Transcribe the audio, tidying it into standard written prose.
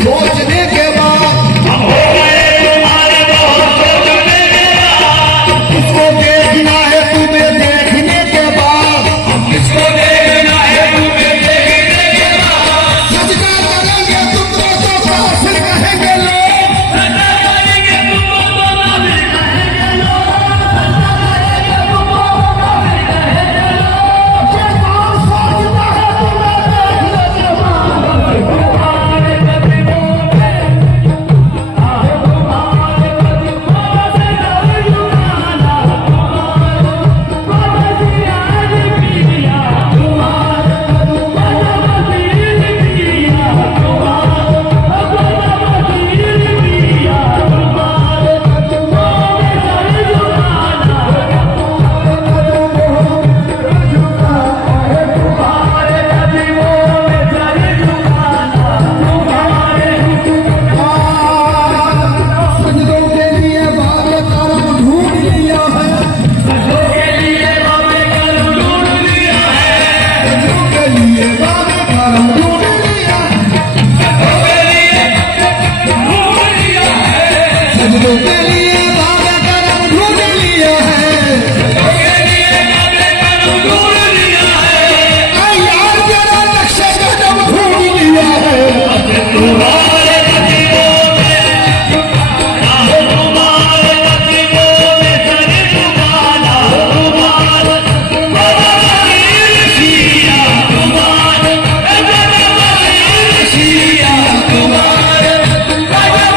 सोचने के बाद हम हो गए तुम्हारे बहुत सोचने के बाद। किसको देखना है तुम्हें देखने के बाद हम किसको देखना है तुम्हें देखने के बाद। सजदा करेंगे तुमको तो काफिर कहेंगे लोग, सजदा करेंगे तुमको तो काफिर कहेंगे लोग। ये कौन सोचता है तुम्हें देखने के बाद। सजदों के लिए बाबे करम ढूंढ लिया है, सजदों के लिए बाबे करम ढूंढ लिया है। सजदों के लिए बाबे करम ढूंढ लिया है, सजदों के लिए ढूंढ लिया है। सजदों के लिए बाबे करम ढूंढ लिया है। सजदों के लिए बाबे करम ढूंढ लिया है। ऐ यार तेरा नक्शे कदम ढूंढ लिया है। तुम्हारे कदमों में तुम्हारे कदमों में सर झुकाना। तुम्हारे सिया तुम्हारे सिया तुम्हारे सिया तुम्हारे